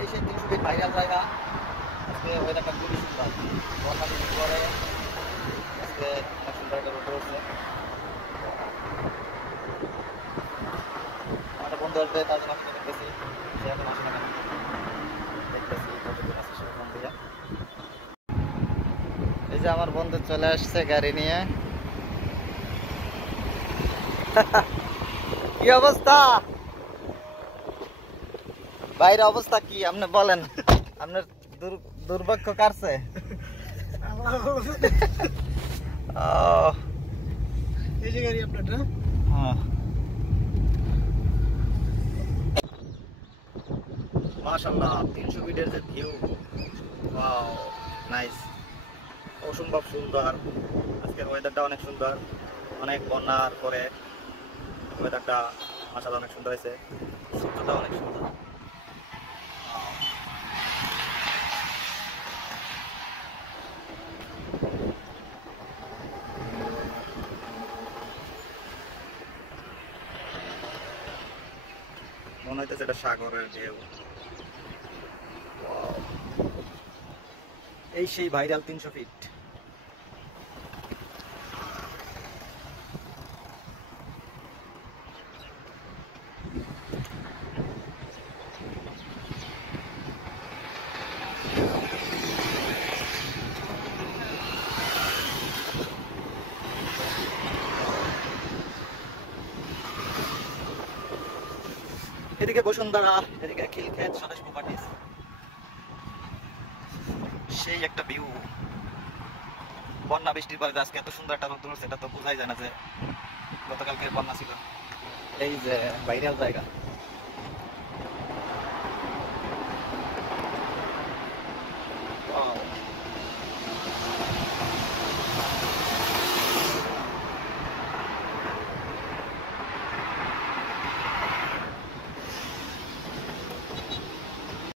এই সেই 300 fit viral জায়গা। আজকে ওয়েদারটা খুবই সুন্দর, বন্যা বৃষ্টি পরে আজকে অনেক সুন্দর একটা রোদ উঠছে। একটা বন্ধু আসবে, তার জন্য অপেক্ষা করতেছি, সে এখন আসে না কেন, দেখতেছি কতদূর আছে সে ফোন দিয়ে। এই যে আমার বন্ধু চলে আসছে গাড়ি নিয়ে। কি অবস্থা বাইরে, অবস্থা কি আপনি বলেন, আপনার দুর্ভাগ্য কাটছে? এই যে গাড়ি আপনারটা। মাশাআল্লাহ 300 ফিটের যে ভিউ, ওয়াও নাইস, অসম্ভব সুন্দর। আজকের ওয়েদারটা অনেক সুন্দর, অনেক বন্যার পরে ওয়েদারটা মাশাআল্লাহ অনেক সুন্দর হয়েছে, সূর্যটা অনেক সুন্দর। মনে হইতেছে এটা সাগরের ঢেউ। এই সেই ভাইরাল 300 ফিট। এদিকে বসুন্ধরা, এদিকে খিলক্ষেত, স্বদেশ প্রপার্টিজ, সেই একটা ভিউ। বন্যা বৃষ্টির পরে আজকে এত সুন্দর একটা রোদ উঠছে, এটা তো বোঝাই যায় না যে গতকালকে বন্যা ছিল। এই যে ভাইরাল জায়গা।